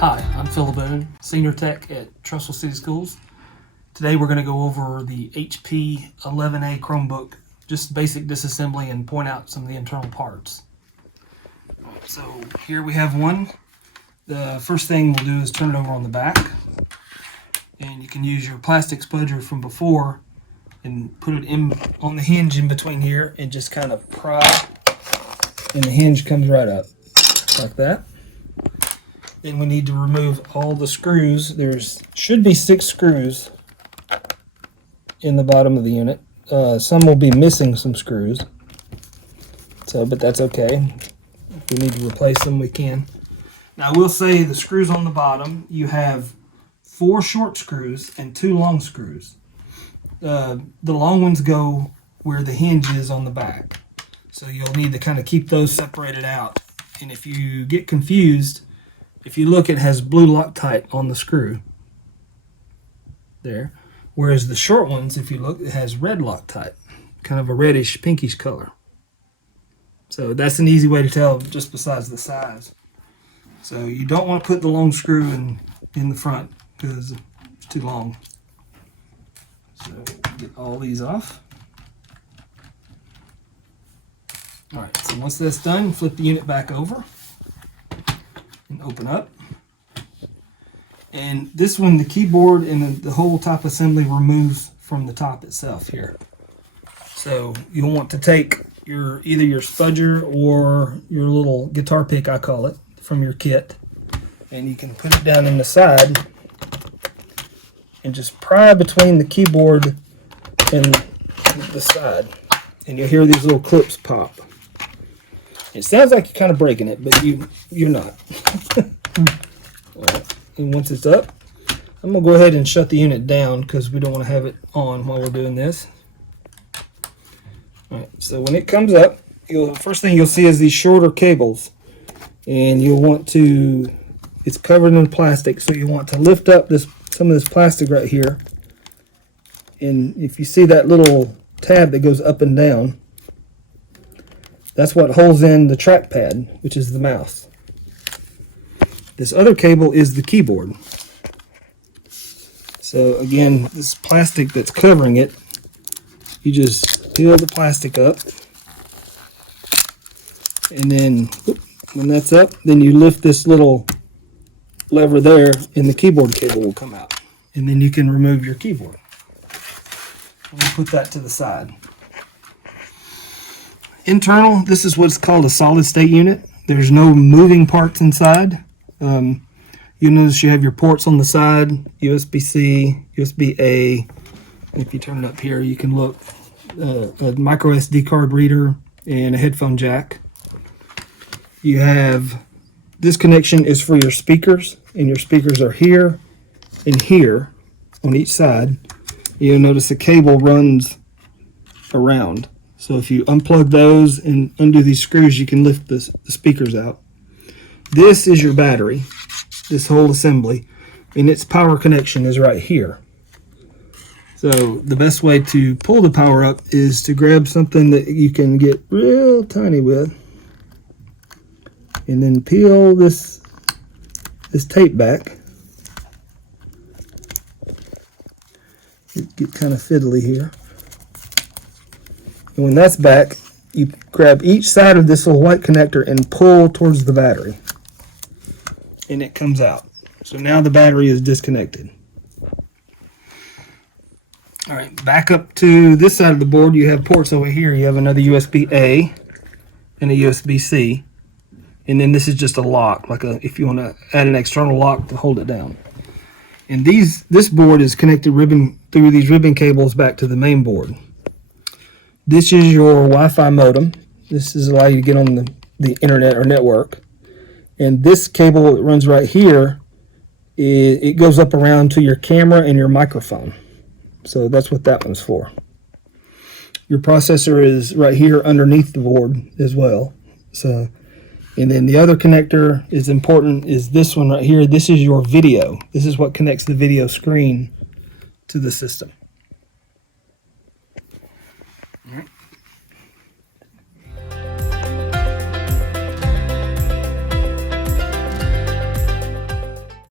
Hi, I'm Phil Boone, Senior Tech at Trussell City Schools. Today we're going to go over the HP 11A Chromebook, just basic disassembly, and point out some of the internal parts. So here we have one. The first thing we'll do is turn it over on the back. And you can use your plastic spudger from before and put it in on the hinge in between here and just kind of pry, and the hinge comes right up like that. Then we need to remove all the screws. Should be 6 screws in the bottom of the unit. Some will be missing some screws, but that's okay. If we need to replace them, we can. Now I will say the screws on the bottom, you have 4 short screws and 2 long screws. The long ones go where the hinge is on the back, so you'll need to kind of keep those separated out. And if you get confused, if you look, it has blue Loctite on the screw there, whereas the short ones, if you look, it has red Loctite, kind of a reddish pinkish color. So that's an easy way to tell just besides the size. So you don't want to put the long screw in the front because it's too long. So get all these off. All right, so once that's done, flip the unit back over and open up. And this one, the keyboard and the whole top assembly removes from the top itself here. So you'll want to take either your spudger or your little guitar pick, I call it, from your kit, and you can put it down in the side and just pry between the keyboard and the side, and you'll hear these little clips pop. It sounds like you're kind of breaking it, but you're not. Right. And once it's up, I'm going to go ahead and shut the unit down because we don't want to have it on while we're doing this. All right, so when it comes up, first thing you'll see is these shorter cables. And you'll want to, it's covered in plastic, so you want to lift up some of this plastic right here. And if you see that little tab that goes up and down, that's what holds in the trackpad, which is the mouse. This other cable is the keyboard. So again, this plastic that's covering it, you just peel the plastic up, and then when that's up, then you lift this little lever there, and the keyboard cable will come out, and then you can remove your keyboard. We'll put that to the side. Internal, this is what's called a solid state unit. There's no moving parts inside. You'll notice you have your ports on the side, USB-C, USB-A. If you turn it up here, you can look, a micro SD card reader and a headphone jack. You have, this connection is for your speakers, and your speakers are here and here on each side. You'll notice the cable runs around. So if you unplug those and undo these screws, you can lift the speakers out. This is your battery, this whole assembly, and its power connection is right here. So the best way to pull the power up is to grab something that you can get real tiny with, and then peel this tape back. Get kind of fiddly here. And when that's back, you grab each side of this little white connector and pull towards the battery, and it comes out. So now the battery is disconnected. All right, back up to this side of the board, you have ports over here. You have another USB-A and a USB-C. And then this is just a lock, if you want to add an external lock to hold it down. And this board is connected through these ribbon cables back to the main board. This is your Wi-Fi modem. This is allow you to get on the internet or network. And this cable that runs right here, it goes up around to your camera and your microphone. So that's what that one's for. Your processor is right here underneath the board as well. So, and then the other connector is important, is this one right here. This is your video. This is what connects the video screen to the system.